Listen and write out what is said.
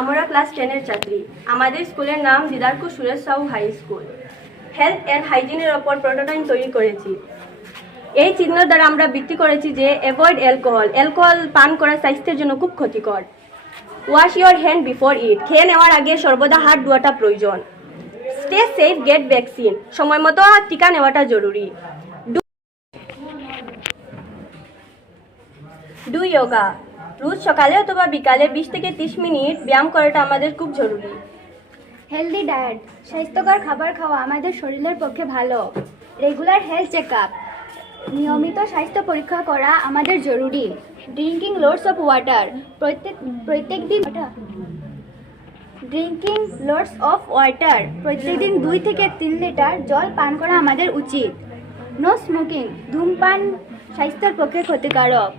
আমরা ক্লাস 10-এর ছাত্রী। আমাদের স্কুলের নাম Didarpur Suresh Sahu high school. Health and হাইজিনের ওপর প্রোটোটাইপ তৈরি করেছি। এই চিহ্ন দ্বারা আমরা ভিত্তি করেছি যে অ্যাভয়েড অ্যালকোহল। অ্যালকোহল পান করা স্বাস্থ্যের জন্য খুব ক্ষতিকর। Wash your hand before eat. খেয়ে নেওয়ার আগে সর্বদা হাত ধোয়াটা প্রয়োজন। Stay safe, get vaccine. সময় মতো টিকা নেওয়াটা জরুরি। ডু যোগা। রোজ সকালে অথবা বিকালে 20 থেকে 30 মিনিট ব্যায়াম করাটা আমাদের খুব জরুরি। হেলদি ডায়েট, স্বাস্থ্যকর খাবার খাওয়া আমাদের শরীরের পক্ষে ভালো। রেগুলার হেলথ চেক আপ, নিয়মিত স্বাস্থ্য পরীক্ষা করা আমাদের জরুরি। ড্রিঙ্কিং লোডস অফ ওয়াটার, প্রত্যেক দিন 2 থেকে 3 লিটার জল পান করা আমাদের উচিত। নো স্মোকিং, ধূমপান স্বাস্থ্যের পক্ষে ক্ষতিকারক।